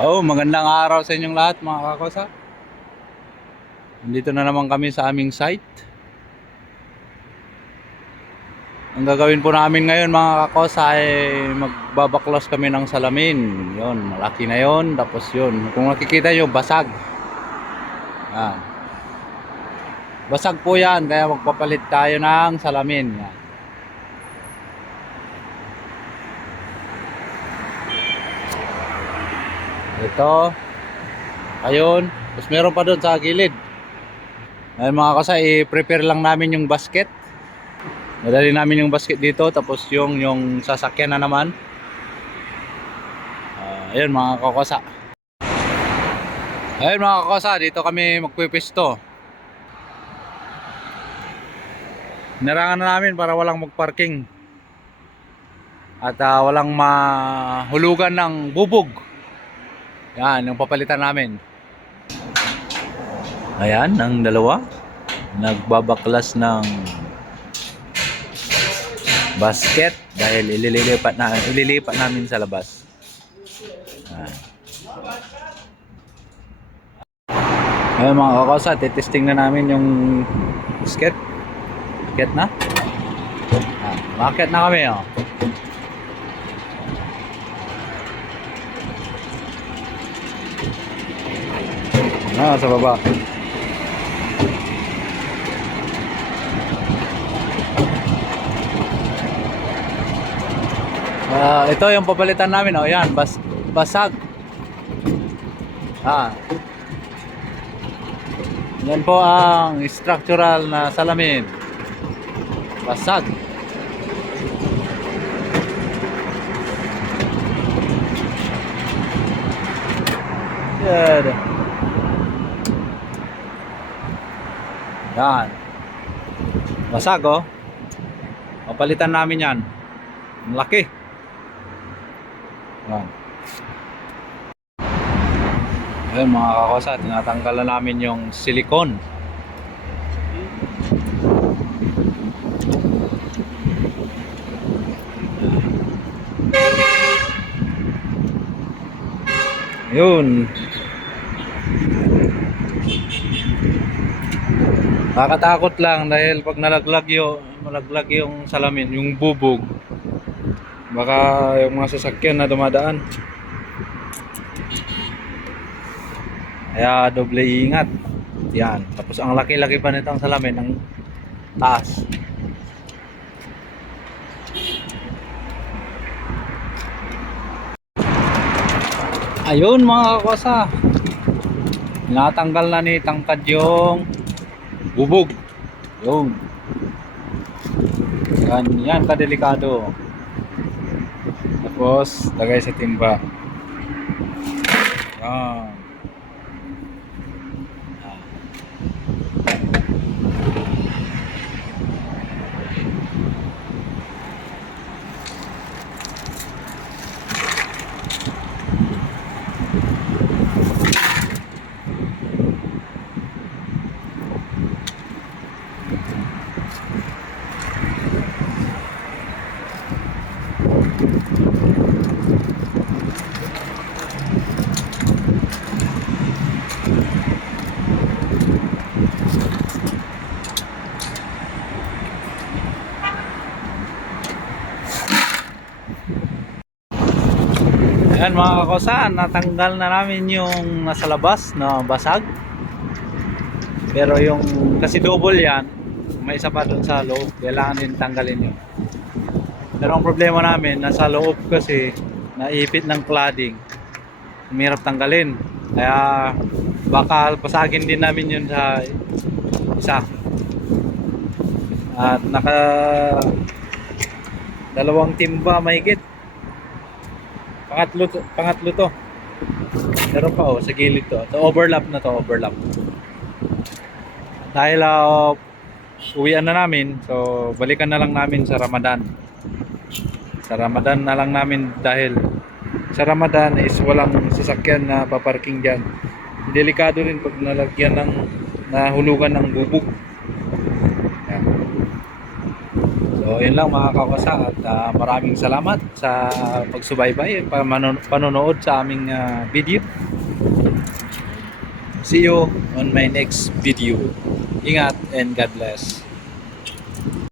Magandang araw sa inyong lahat mga kakosa. Nandito na naman kami sa aming site. Ang gagawin po namin ngayon mga kakosa ay magbabaklas kami ng salamin. Yun, malaki na yun. Tapos yun, kung nakikita nyo, basag. Yan. Basag po yan, kaya magpapalit tayo ng salamin. Yan. Ito. Ayun. Tapos meron pa doon sa gilid. Ayun mga kakosa, i-prepare lang namin yung basket. Nadali namin yung basket dito. Tapos yung sasakyan na naman. Ayun mga kakosa. Ayun mga kakosa, dito kami magpipisto. Narangan na namin para walang magparking. At walang mahulugan ng bubog. Yan, yung papalitan namin. Ayan, ang dalawa. Nagbabaklas ng basket dahil ililipat namin sa labas. Ayan mga kakosa, titesting na namin yung basket. Basket na. Market na kami oh. Sa baba. Ito yung papalitan namin oh, yan, basag. Yan po ang structural na salamin. Basag. Yan. Basag oh. Papalitan namin yan. Ang laki. Yan. Ayun mga kakosa, tinatanggal na namin yung silicone. Ayun. Nakakatakot lang dahil pag malaglag yung salamin, yung bubog, baka yung mga sasakyan na dumadaan. Kaya doble ingat. Yan. Tapos ang laki-laki pa nitong salamin, ang taas. Ayun mga kakosa, natanggal na ni Tangkad yung bubog. Yun. Yan kadelikado. Tapos lagay sa timba. Yan. Ayan mga kakosa, natanggal na namin yung nasa labas na basag. Pero yung kasi double yan, may isa pa dun sa loob, kailangan din tanggalin yun. Pero ang problema namin, nasa loob kasi naipit ng cladding, mahirap tanggalin. Kaya baka pasagin din namin yun sa isa. At naka dalawang timba mahigit. Pangatlo to. Meron pa sa gilid to. Overlap. Dahil uwian na namin, so balikan na lang namin sa Ramadan. Sa Ramadan na lang namin dahil sa Ramadan is walang sasakyan na paparking diyan. Delikado rin pag nalagyan nahulugan ng bubog. Yan. So yun lang mga kakosa at maraming salamat sa pagsubaybay, panonood sa aming video. See you on my next video. Ingat and God bless.